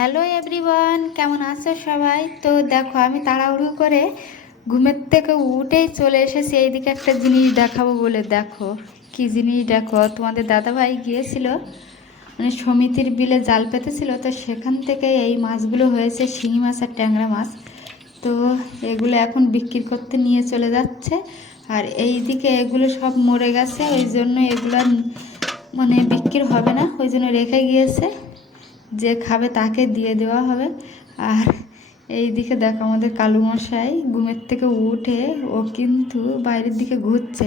Hello everyone, কেমন আছো সবাই? তো দেখো, আমি তাড়াহুড়ো করে ঘুমের থেকে উঠেই চলে এসেছি এইদিকে একটা জিনিস দেখাবো বলে। দেখো কি জিনিস, দেখো তোমাদের দাদাভাই গিয়েছিল মানে সমিতির বিলে জাল পেতেছিল, তো সেখান থেকে এই মাছগুলো হয়েছে, শিঙি মাছ আর ট্যাংরা মাছ। তো এগুলো এখন বিক্রি করতে নিয়ে চলে যাচ্ছে। আর এই দিকে এগুলো সব মরে গেছে, ওই জন্য এগুলো মানে বিক্রি হবে না, ওই জন্য রেখে গিয়েছে, যে খাবে তাকে দিয়ে দেওয়া হবে। আর এই দিকে দেখো আমাদের কালু মশাই ঘুমের থেকে উঠে ও কিন্তু বাইরের দিকে ঘুরছে।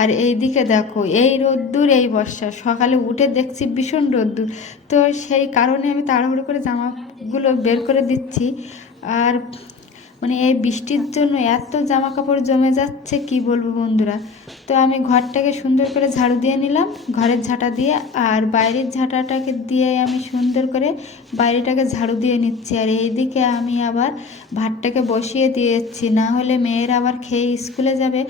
আর এই দিকে দেখো এই রোদ্দুর, এই বর্ষা, সকালে উঠে দেখছি ভীষণ রোদ্দুর। তো সেই কারণে আমি তাড়াহুড়ো করে জামাগুলো বের করে দিচ্ছি। আর মানে এই বৃষ্টির জন্য এত জামা কাপড় জমে যাচ্ছে কি বলবো বন্ধুরা। তো আমি ঘরটাকে সুন্দর করে ঝাড়ু দিয়ে নিলাম, ঘরের ঝাঁটা দিয়ে, আর বাইরের ঝাঁটাটাকে দিয়ে আমি সুন্দর করে বাইরেটাকে ঝাড়ু দিয়ে নিচ্ছি। আর এইদিকে আমি আবার ভাতটাকে বসিয়ে দিয়েছি, না হলে মেয়েরা আবার খেয়ে স্কুলে যাবে,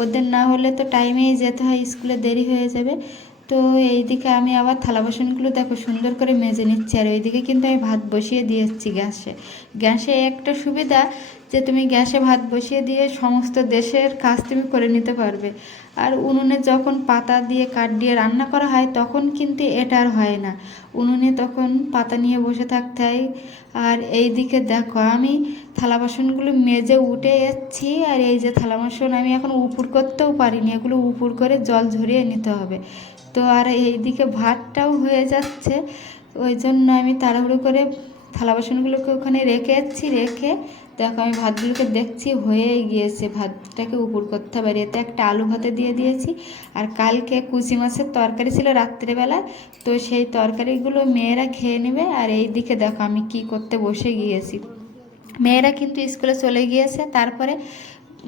ওদের না হলে তো টাইমেই যেতে হয়, স্কুলে দেরি হয়ে যাবে। তো এইদিকে আমি আবার থালা বাসনগুলো দেখো সুন্দর করে মেজে নিচ্ছি। আর ওইদিকে কিন্তু আমি ভাত বসিয়ে দিয়েছি গ্যাসে। গ্যাসে একটা সুবিধা যে তুমি গ্যাসে ভাত বসিয়ে দিয়ে সমস্ত দেশের কাজ তুমি করে নিতে পারবে। আর উনুনে যখন পাতা দিয়ে কাঠ দিয়ে রান্না করা হয় তখন কিন্তু এটা আর হয় না, উনুনে তখন পাতা নিয়ে বসে থাকতে হয়। আর এই দিকে দেখো আমি থালা বাসনগুলো মেজে উঠে যাচ্ছি। আর এই যে থালা বাসন আমি এখন উপুর করতেও পারিনি, এগুলো উপুর করে জল ঝরিয়ে নিতে হবে। তো আর এইদিকে ভাতটাও হয়ে যাচ্ছে, ওই জন্য আমি তাড়াহুড়ো করে থালা বাসনগুলোকে ওখানে রেখে যাচ্ছি। রেখে দেখো আমি ভাতগুলোকে দেখছি হয়েই গিয়েছে, ভাতটাকে উপর করতে হবে। এতে একটা আলু ভাতে দিয়ে দিয়েছি। আর কালকে কুচি মাছের তরকারি ছিল রাত্রেবেলা, তো সেই তরকারিগুলো মেয়েরা খেয়ে নেবে। আর এই দিকে দেখো আমি কি করতে বসে গিয়েছি। মেয়েরা কিন্তু স্কুলে চলে গিয়েছে, তারপরে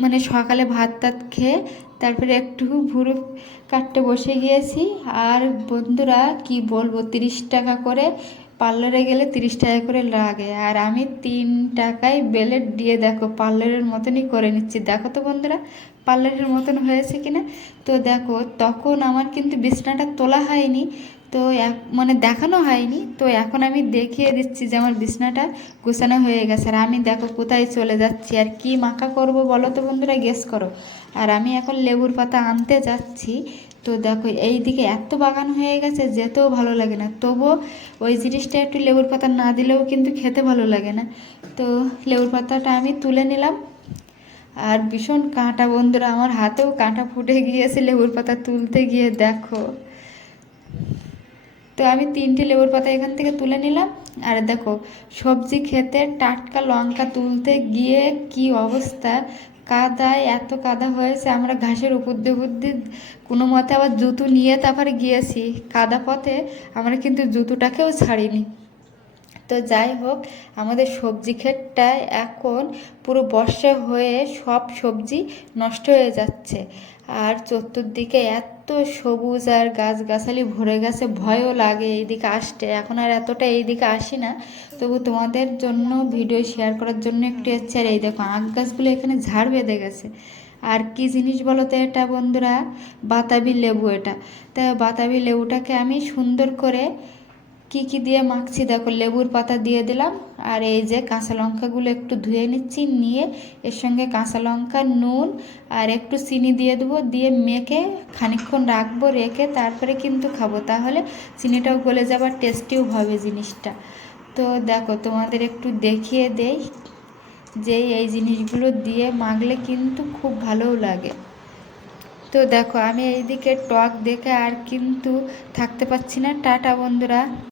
মানে সকালে ভাত টাত খেয়ে তারপরে একটু ভুরু কাটতে বসে গিয়েছি। আর বন্ধুরা কি বলবো, 30 টাকা করে, পার্লারে গেলে 30 টাকা করে লাগে, আর আমি 3 টাকায় বেলেট দিয়ে দেখো পার্লারের মতনই করে নিচ্ছি। দেখো তো বন্ধুরা পার্লারের মতন হয়েছে কিনা। তো দেখো তখন আমার কিন্তু বিছনাটা তোলা হয়নি, তো মানে দেখানো হয়নি, তো এখন আমি দেখিয়ে দিচ্ছি যে আমার বিছনাটা গোছানো হয়ে গেছে। আর আমি দেখো কোথায় চলে যাচ্ছি আর কি মাখা করব বলো তো বন্ধুরা, গেস করো। আর আমি এখন লেবুর পাতা আনতে যাচ্ছি। তো দেখো এই দিকে এত বাগান হয়ে গেছে, যেতেও ভালো লাগে না, তবুও ওই জিনিসটা একটু লেবুর পাতা না দিলেও কিন্তু খেতে ভালো লাগে না। তো লেবুর পাতাটা আমি তুলে নিলাম। আর ভীষণ কাঁটা বন্ধুরা, আমার হাতেও কাঁটা ফুটে গিয়েছে লেবুর পাতা তুলতে গিয়ে দেখো। তো আমি 3টে লেবুর পাতা এখান থেকে তুলে নিলাম। আর দেখো সবজি খেতে টাটকা লঙ্কা তুলতে গিয়ে কি অবস্থা, কাদায় এত কাদা হয়েছে, আমরা ঘাসের উপর দিয়ে কোনো মতে আবার জুতো নিয়ে তারপরে গিয়েছি কাদা পথে, আমরা কিন্তু জুতোটাকেও ছাড়িনি। তো যাই হোক, আমাদের সবজি ক্ষেতটায় এখন পুরো বর্ষা হয়ে সব সবজি নষ্ট হয়ে যাচ্ছে। আর চতুর্দিকে এত সবুজ আর গাছগাছালি ভরে গেছে, ভয়ও লাগে এইদিকে আসতে। এখন আর এতটা এইদিকে আসি না, তবু তোমাদের জন্য ভিডিও শেয়ার করার জন্য একটু এসেছে। আর এই দেখো আখ গাছগুলো এখানে ঝাড় বেঁধে গেছে। আর কি জিনিস বলো তো এটা বন্ধুরা, বাতাবি লেবু এটা। তা বাতাবি লেবুটাকে আমি সুন্দর করে কি কি দিয়ে মাখছি দেখো, লেবুর পাতা দিয়ে দিলাম। আর এই যে কাঁচা লঙ্কাগুলো একটু ধুয়ে নিচ্ছি, নিয়ে এর সঙ্গে কাঁচা লঙ্কা, নুন আর একটু চিনি দিয়ে দেবো, দিয়ে মেখে খানিকক্ষণ রাখবো, রেখে তারপরে কিন্তু খাবো, তাহলে চিনিটাও গলে যাবার টেস্টিও হবে জিনিসটা। তো দেখো তোমাদের একটু দেখিয়ে দেই যে এই জিনিসগুলো দিয়ে মাখলে কিন্তু খুব ভালোও লাগে। তো দেখো আমি এইদিকে টক দেখে আর কিন্তু থাকতে পারছি না। টাটা বন্ধুরা।